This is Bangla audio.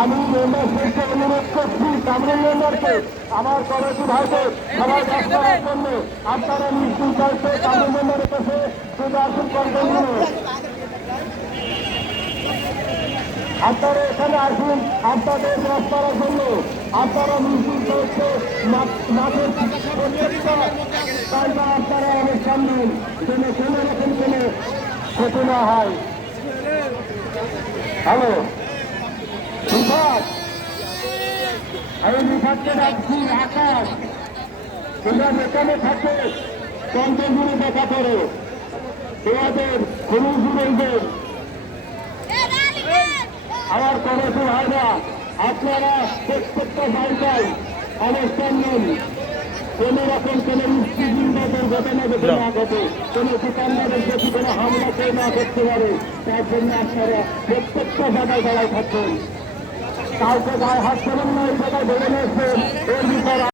আমি মেম্বারদেরকে অনুরোধ করছি কামরুল মেম্বারকে আমার কমিটি ভাইকে সবাই কাজ করার জন্য আপনারা নিশ্চিত চাইছে কামরুল মেম্বারের কাছে সুদর্শন করবেন। আপনারা এখানে আসুন আপনাদের কাজ করার জন্য। আপনারা নিশ্চিত চাইছে মাঠের প্রত্যেকটা জায়গা আপনারা অনুষ্ঠান দিন যেন কোনো রকম কোনো ক্ষতি না হয়। হ্যালো বিভাগ, আমি বিভাগকে ডাকছি আকাশ, তোমরা যেখানে থাকে পঞ্চজুড়ে দেখা করো, তোমাদের খুবই জুড়ে আমার কমিটি ভাইরা আপনারা প্রত্যেকটা জায়গায় অনুষ্ঠান নেন। কোন রকম কোন দুর্ঘটনা যাতে না ঘটে, কোন দোকানদারের যদি কোনো হামলা কেউ না করতে পারে তার জন্য আপনারা প্রত্যেকটা জায়গায় দাঁড়ায় থাকবেন। কাউকে গায়ে হাত করেন না, এই জায়গায় ধরে নিয়েছেন এর ভিতরে